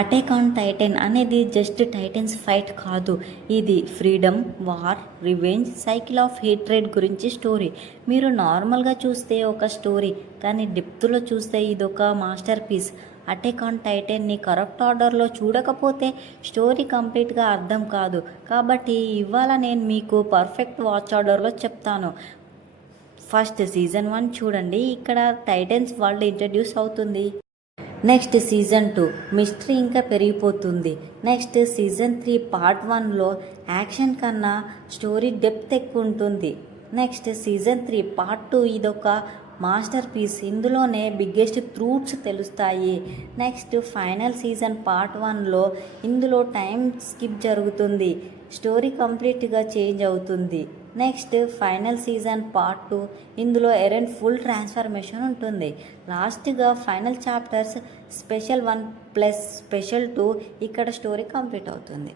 Attack on Titan అనేది just Titans fight కాదు, ఇది freedom, war, revenge, cycle of hatred గురించి స్టోరీ. మీరు నార్మల్గా చూస్తే ఒక స్టోరీ, కానీ డెప్త్లో చూస్తే ఇదొక మాస్టర్ పీస్. అటాక్ ఆన్ టైటన్ని కరెక్ట్ ఆర్డర్లో చూడకపోతే స్టోరీ కంప్లీట్గా అర్థం కాదు. కాబట్టి ఇవాళ నేను మీకు పర్ఫెక్ట్ వాచ్ ఆర్డర్లో చెప్తాను. ఫస్ట్ సీజన్ 1 చూడండి, ఇక్కడ టైటన్స్ వరల్డ్ ఇంట్రడ్యూస్ అవుతుంది. నెక్స్ట్ సీజన్ 2 మిస్టరీ ఇంకా పెరిగిపోతుంది. నెక్స్ట్ సీజన్ 3 పార్ట్ 1లో యాక్షన్ కన్నా స్టోరీ డెప్త్ ఎక్కువ ఉంటుంది. నెక్స్ట్ సీజన్ 3 పార్ట్ 2 ఇదొక మాస్టర్ పీస్, ఇందులోనే బిగ్గెస్ట్ ట్రూత్స్ తెలుస్తాయి. నెక్స్ట్ ఫైనల్ సీజన్ పార్ట్ 1లో ఇందులో టైం స్కిప్ జరుగుతుంది, స్టోరీ కంప్లీట్గా చేంజ్ అవుతుంది. నెక్స్ట్ ఫైనల్ సీజన్ పార్ట్ 2 ఇందులో ఎరెన్ ఫుల్ ట్రాన్స్ఫర్మేషన్ ఉంటుంది. లాస్ట్గా final chapters special 1 plus special 2 ఇక్కడ స్టోరీ కంప్లీట్ అవుతుంది.